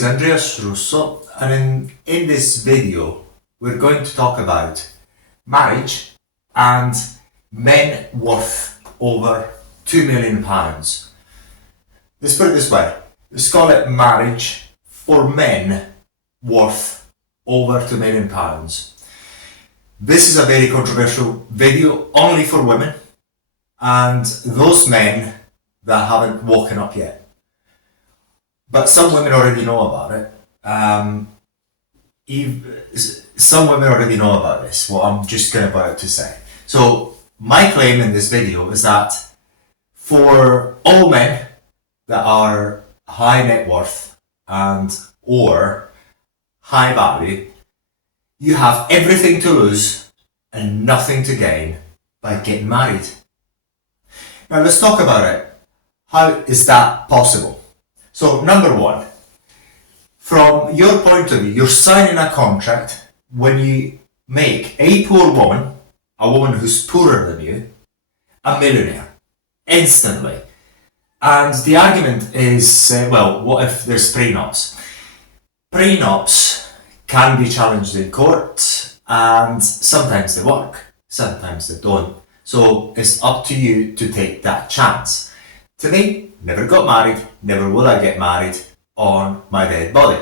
is Andreas Russo, and in this video we're going to talk about marriage and men worth over £2 million. Let's put it this way, let's call it marriage for men worth over £2 million. This is a very controversial video only for women and those men that haven't woken up yet. But some women already know about it. Some women already know about this, what I'm just about to say. So my claim in this video is that for all men that are high net worth and or high value, you have everything to lose and nothing to gain by getting married. Now let's talk about it. How is that possible? So number one, from your point of view, you're signing a contract when you make a poor woman, a woman who's poorer than you, a millionaire, instantly. And the argument is, well, what if there's prenups? Prenups can be challenged in court and sometimes they work, sometimes they don't. So it's up to you to take that chance. To me, never got married, never will I get married on my dead body.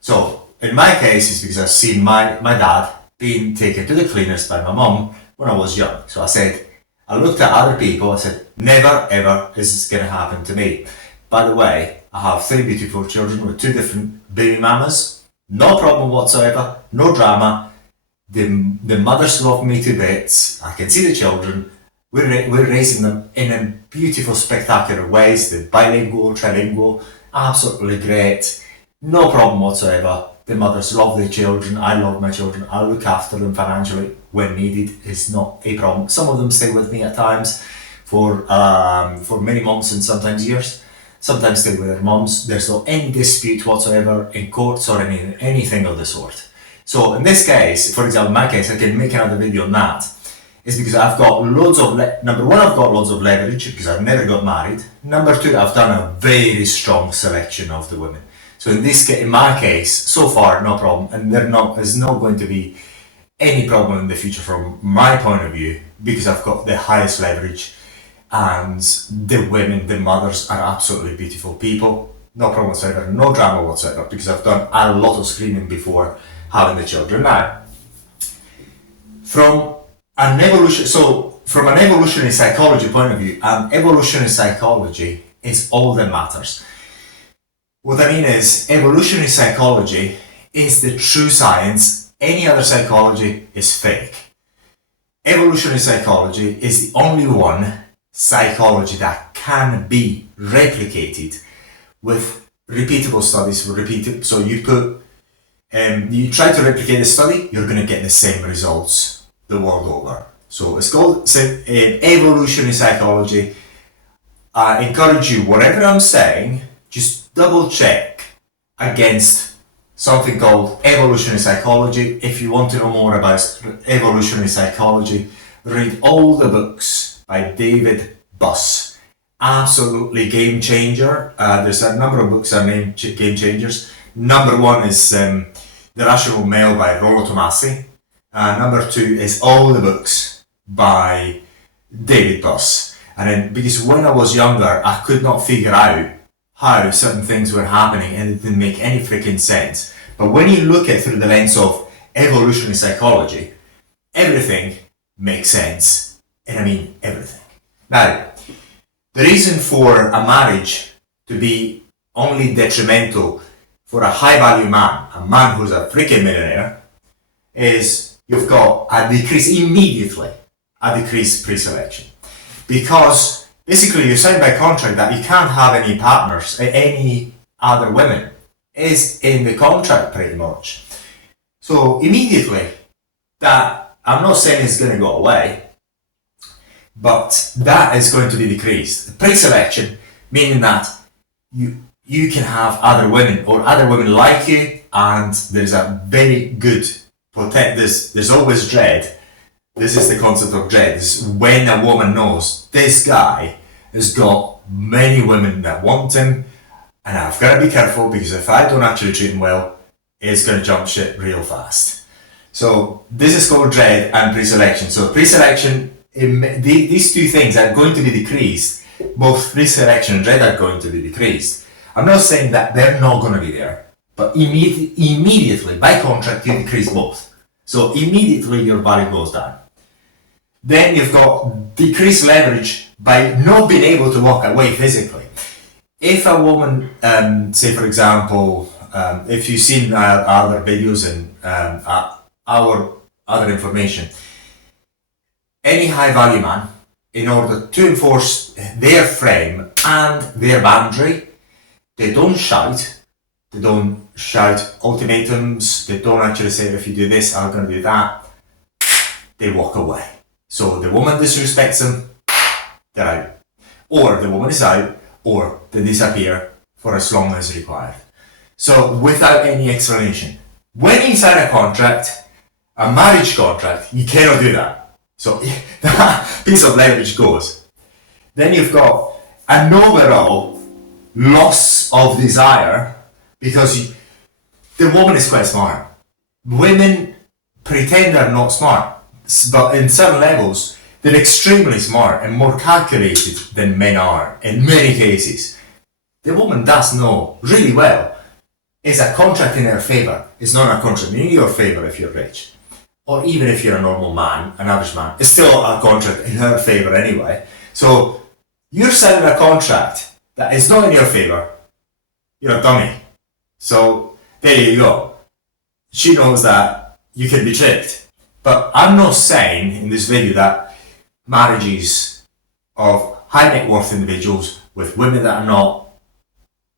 So in my case, it's because I've seen my dad being taken to the cleaners by my mum when I was young. So I looked at other people, I said, never ever is this going to happen to me. By the way, I have 3 beautiful children with 2 different baby mamas. No problem whatsoever, no drama. The mothers love me to bits. I can see the children. We're raising them in a beautiful, spectacular ways. They're bilingual, trilingual, absolutely great. No problem whatsoever. The mothers love their children. I love my children. I look after them financially when needed. It's not a problem. Some of them stay with me at times for many months and sometimes years. Sometimes stay with their moms. There's no any dispute whatsoever in courts or anything of the sort. So in this case, for example, in my case, I can make another video on that. It's because I've got loads of, number one, I've got loads of leverage because I've never got married. Number two, I've done a very strong selection of the women. So in my case, so far, no problem. And there's not going to be any problem in the future from my point of view because I've got the highest leverage and the women, the mothers are absolutely beautiful people. No problem whatsoever, no drama whatsoever because I've done a lot of screening before having the children. Now, from an evolutionary psychology point of view, evolutionary psychology is all that matters. What I mean is, evolutionary psychology is the true science. Any other psychology is fake. Evolutionary psychology is the only one psychology that can be replicated with repeatable studies. So you try to replicate the study, you're going to get the same results the world over. So it's called evolutionary psychology. I encourage you, whatever I'm saying, just double check against something called evolutionary psychology. If you want to know more about evolutionary psychology, read all the books by David Buss. Absolutely game changer. There's a number of books that are named game changers. Number one is The Rational Male by Rollo Tomassi. Number 2 is all the books by David Buss. And then, because when I was younger, I could not figure out how certain things were happening and it didn't make any freaking sense. But when you look at it through the lens of evolutionary psychology, everything makes sense. And I mean everything. Now, the reason for a marriage to be only detrimental for a high value man, a man who's a freaking millionaire, is you've got a decreased pre-selection. Because basically you sign by contract that you can't have any partners, any other women. Is in the contract pretty much. So immediately, that, I'm not saying it's going to go away, but that is going to be decreased. Pre-selection, meaning that you can have other women or other women like you, and there's a very good there's always dread. This is the concept of dread. Is when a woman knows this guy has got many women that want him, And I've got to be careful because if I don't actually treat him well, it's going to jump ship real fast. So this is called dread and pre-selection. So pre-selection, these two things are going to be decreased. Both pre-selection and dread are going to be decreased. I'm not saying that they're not going to be there, but immediately by contract you decrease both. So immediately your value goes down. Then you've got decreased leverage by not being able to walk away physically. If a woman, say for example, if you've seen other videos and our other information, any high value man, in order to enforce their frame and their boundary, they don't shout. They don't shout ultimatums. They don't actually say, if you do this, I'm going to do that. They walk away. So the woman disrespects them, they're out. Or the woman is out, or they disappear for as long as required. So without any explanation. When you sign a contract, a marriage contract, you cannot do that. So that piece of leverage goes. Then you've got an overall loss of desire because the woman is quite smart. Women pretend they're not smart, but in certain levels, they're extremely smart and more calculated than men are in many cases. The woman does know really well it's a contract in her favour. It's not a contract in your favour if you're rich. Or even if you're a normal man, an average man, it's still a contract in her favour anyway. So you're signing a contract that is not in your favour. You're a dummy. So there you go. She knows that you can be tricked. But I'm not saying in this video that marriages of high net worth individuals with women that are not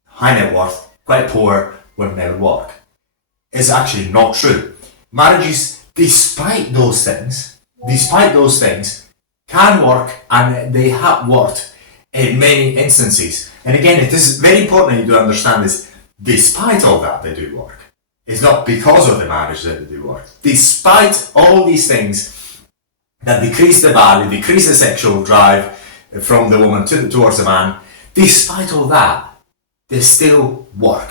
high net worth, quite poor, will never work. It's actually not true. Marriages, despite those things, can work, and they have worked in many instances. And again, it is very important you to understand this. Despite all that, they do work. It's not because of the marriage that they do work. Despite all these things that decrease the value, decrease the sexual drive from the woman towards the man, despite all that, they still work.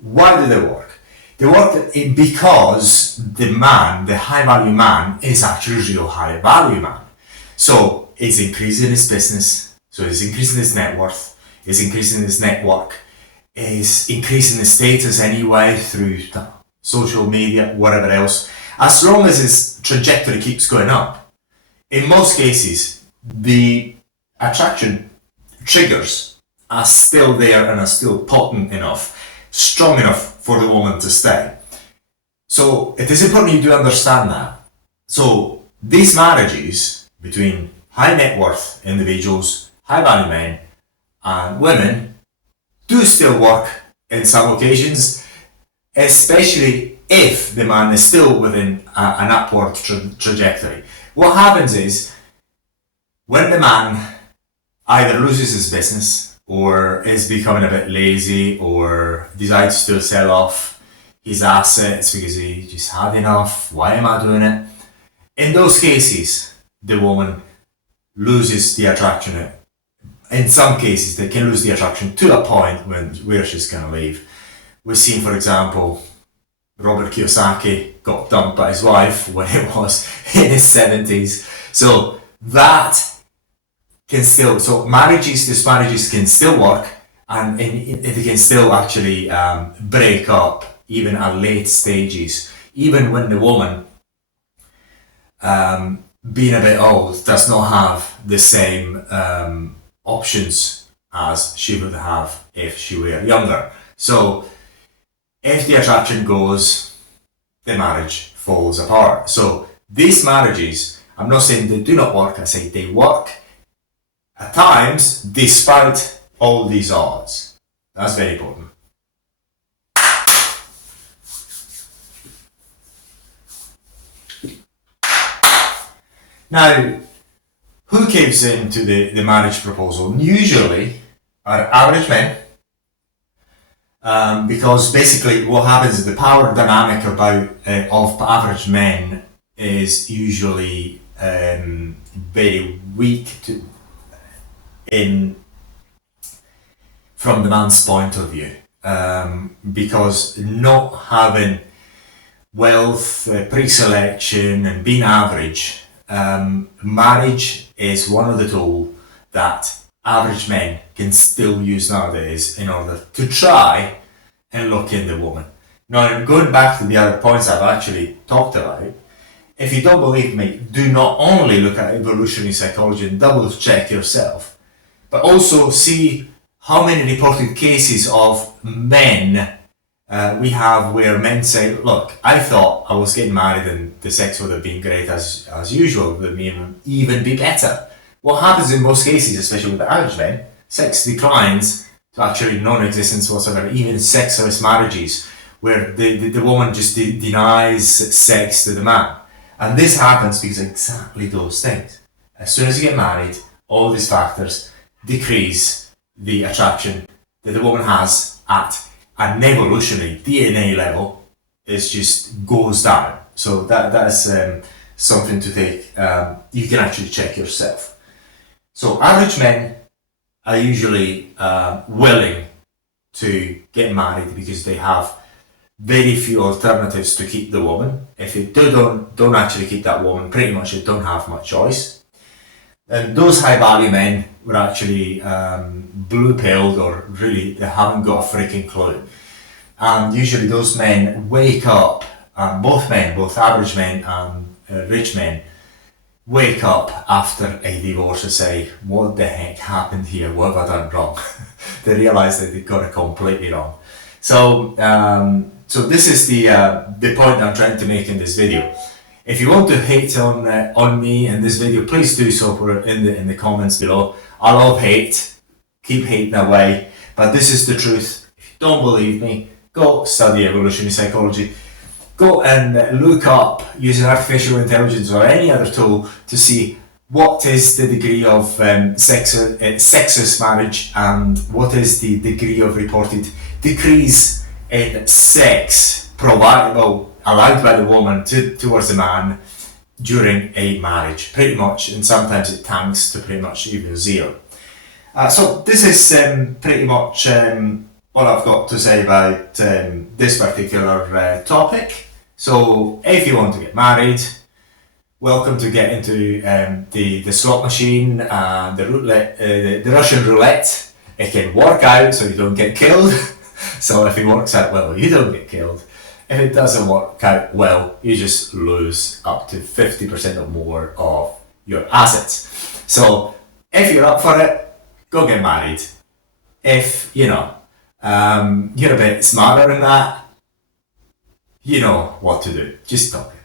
Why do they work? They work because the man, the high value man, is actually a real high value man. So it's increasing his business, so it's increasing his net worth, it's increasing his network, it's increasing his status anyway through social media, whatever else. As long as his trajectory keeps going up, in most cases, the attraction triggers are still there and are still potent enough, strong enough for the woman to stay. So it is important you do understand that. So these marriages between high net worth individuals, high value men and women do still work in some occasions, especially if the man is still within an upward trajectory. What happens is when the man either loses his business or is becoming a bit lazy or decides to sell off his assets because he just had enough, why am I doing it? In those cases, the woman loses the attraction. In some cases, they can lose the attraction to a point where she's going to leave. We've seen, for example, Robert Kiyosaki got dumped by his wife when he was in his 70s. So that can still, so these marriages can still work, and they can still actually break up even at late stages, even when the woman, being a bit old, does not have the same options as she would have if she were younger. So if the attraction goes, the marriage falls apart. So these marriages, I'm not saying they do not work, I say they work at times despite all these odds. That's very important. Now, who gives into the marriage proposal? Usually are average men, because basically what happens is the power dynamic of average men is usually very weak from the man's point of view. because not having wealth, pre-selection, and being average, marriage is one of the tools that average men can still use nowadays in order to try and look in the woman. Now, going back to the other points I've actually talked about, if you don't believe me, do not only look at evolutionary psychology and double check yourself, but also see how many reported cases of men we have where men say, look, I thought I was getting married and the sex would have been great as usual, would even be better. What happens in most cases, especially with the average men, sex declines to actually non-existence whatsoever, even sexless marriages, where the woman just denies sex to the man. And this happens because of exactly those things. As soon as you get married, all these factors decrease the attraction that the woman has at an evolutionary DNA level. It just goes down. So that is something to take. You can actually check yourself. So average men are usually willing to get married because they have very few alternatives to keep the woman. If you don't actually keep that woman, pretty much you don't have much choice. And those high value men were actually blue pilled, or really they haven't got a freaking clue. And usually those men wake up, both average men and rich men, wake up after a divorce and say, what the heck happened here? What have I done wrong? They realize that they got it completely wrong. So this is the point I'm trying to make in this video. If you want to hate on me in this video, please do so in the comments below. I love hate. Keep hating away. But this is the truth. If you don't believe me, go study evolutionary psychology. Go and look up using artificial intelligence or any other tool to see what is the degree of sexist marriage and what is the degree of reported decrease in sex allowed by the woman towards the man during a marriage, pretty much, and sometimes it tanks to pretty much even zero. So this is pretty much what I've got to say about this particular topic. So if you want to get married, welcome to get into the slot machine and the Russian roulette. It can work out so you don't get killed. So if it works out well, you don't get killed. If it doesn't work out well, you just lose up to 50% or more of your assets. So if you're up for it, go get married. If you're a bit smarter than that, you know what to do. Just stop it.